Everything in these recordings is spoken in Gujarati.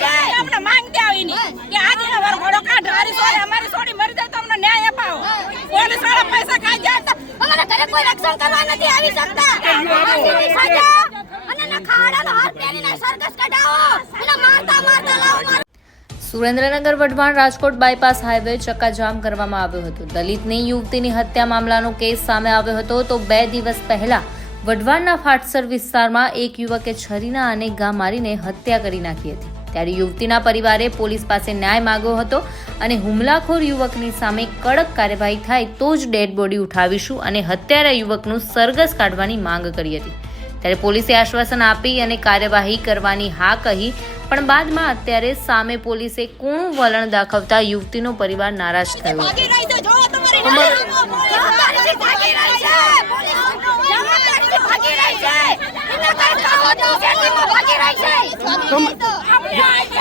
કે અમને માંગતી આવીને કે આજે અમારો ઘોડો કાઢો હારી સોરી અમારી સોરી મરી જાય તો અમને ન્યાય અપાવો. પોલીસવાળા પૈસા ખાઈ જાય અમારા ઘરે કોઈ રક્ષણ કરવા નથી આવી શકતા. અને ના ખાડાનો હાથ પહેરીને સરઘસ કઢાવો. અને મારતા મારતા લાવો સુરેન્દ્રનગર વઢવાણ રાજકોટ બાયપાસ હાઈવે ચક્કાજામ કરવામાં આવ્યો હતો. દલિતની યુવતીની હત્યા મામલાનો કેસ સામે આવ્યો હતો તો બે દિવસ પહેલા વઢવાણના ફાટસર વિસ્તારમાં એક યુવકે છરીના અને ઘા મારીને હત્યા કરી નાખી હતી. ત્યારે યુવતીના પરિવારે પોલીસ પાસે ન્યાય માંગ્યો હતો અને હુમલાખોર યુવકની સામે કડક કાર્યવાહી થાય તો જ ડેડ બોડી ઉઠાવીશું અને હત્યારા યુવકનું સરઘસ કાઢવાની માંગ કરી હતી. ત્યારે પોલીસે આશ્વાસન આપી અને કાર્યવાહી કરવાની હા કહી પણ બાદમાં અત્યારે સામે પોલીસે કૂણું વલણ દાખવતા યુવતીનો પરિવાર નારાજ થયો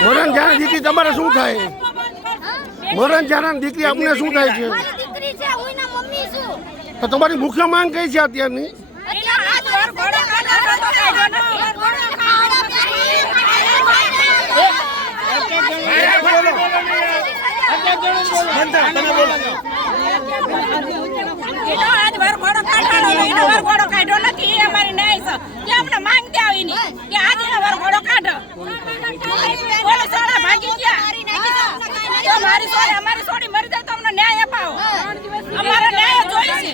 છે છે છે છે મરણ જાણે દીકરી તમારે શું થાય? મરણ જાણે દીકરી આપને શું થાય છે? છે છું. તો તમારી મુખ્ય માંગ કઈ છે અત્યારની? એટલે આ ઘર ઘોડો કાઢો તો કાઢો નથી. ઘોડો ખાડા એનો આજ વર ઘોડો કાઢવાનો હતો, એનો વર ઘોડો કાઢ્યો નથી, એ અમારી ન્યાય છે. કે અમને માંગતી આવીને કે આજે એનો વર ઘોડો કાઢો. પોલીસવાળા ભાગી ગયા. તો મારી સોરી- અમારી સોરી મરી જાય તો અમને ન્યાય અપાવો. અમારે ન્યાય જોઈશે.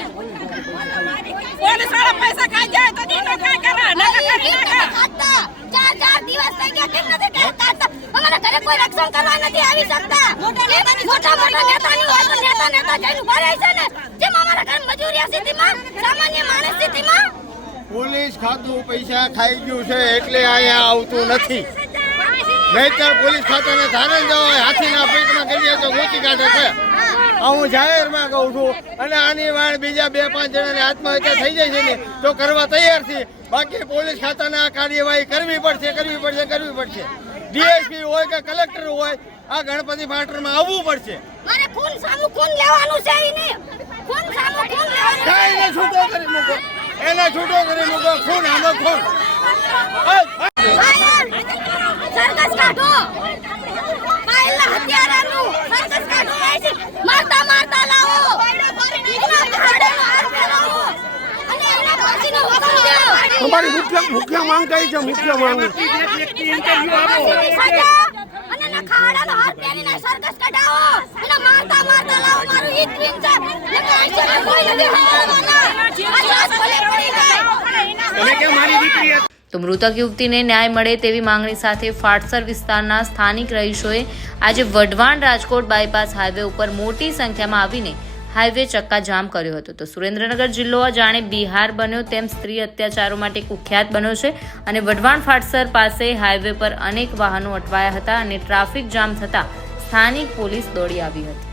પોલીસવાળા પૈસા ખાઈ જાય તો ઈ તો કરા ના કરી નાખે. ચાર ચાર દિવસ થઈ ગયા કેમ નથી કે કાઢતા? અમારા ઘરે કોઈ રક્ષણ કરવા નથી આવી શકતા મોટા મોટા નેતાની હોય તો નેતા નેતા જઈને ઊભા રહે છે ને જેમ અમારા ઘરે મજૂરિયા સ્થિતિમાં સામાન્ય માણસ સ્થિતિમાં પોલીસ ખાતું પૈસા ખાઈ ગયું છે એટલે અહીંયા આવતું નથી નહીતર પોલીસ ખાતાને ધારણ જવા હોય હાથીના પેટમાં કરીએ તો ગોચી કાઢે છે. હું જાહેરમાં કહું છું અને આની વાળ બીજા બે પાંચ જણાને આત્મહત્યા થઈ જાય છે ને તો કરવા તૈયાર છે. બાકી પોલીસ ખાતાને આ કાર્યવાહી કરવી પડશે કરવી પડશે કરવી પડશે. ડીએસપી હોય કે કલેક્ટર હોય આ ગણપતિ ફાટરમાં આવવું પડશે. મારે ખૂન સામું ખૂન લેવાનું છે ઈ ખૂન સામું ખૂન લેવાનું કાંઈ એને છૂટો કરી મૂકો. એને છૂટો કરી મૂકો. ખૂન આનો ખૂન. સરઘસ કાઢો. કાયલા હત્યારાનું સરઘસ કાઢો. મારતા મારતા લાવો. તમારી મુખ્ય મુખ્ય માંગ કઈ છે? મુખ્ય માંગ. ફાંસીની સજા અને એના ખાડાનો હાથ પહેરીને સરઘસ કઢાવો. અને મારતા મારતા લાવો. મારું ઈ જ છે. નકર કોઈ નથી સાંભળવાના. આ લાશ ભલે પડી જાય. તો મૃતક યુવતીને ન્યાય મળે તેવી માંગણી સાથે ફાટસર વિસ્તારના સ્થાનિક રહીશોએ આજે વઢવાણ રાજકોટ બાયપાસ હાઈવે ઉપર મોટી સંખ્યામાં આવીને હાઈવે ચક્કાજામ કર્યો હતો. તો સુરેન્દ્રનગર જિલ્લો જાણે બિહાર બન્યો તેમ સ્ત્રી અત્યાચારો માટે કુખ્યાત બન્યો છે અને વઢવાણ ફાટસર પાસે હાઈવે પર અનેક વાહનો અટવાયા હતા અને ટ્રાફિક જામ થતાં સ્થાનિક પોલીસ દોડી આવી હતી.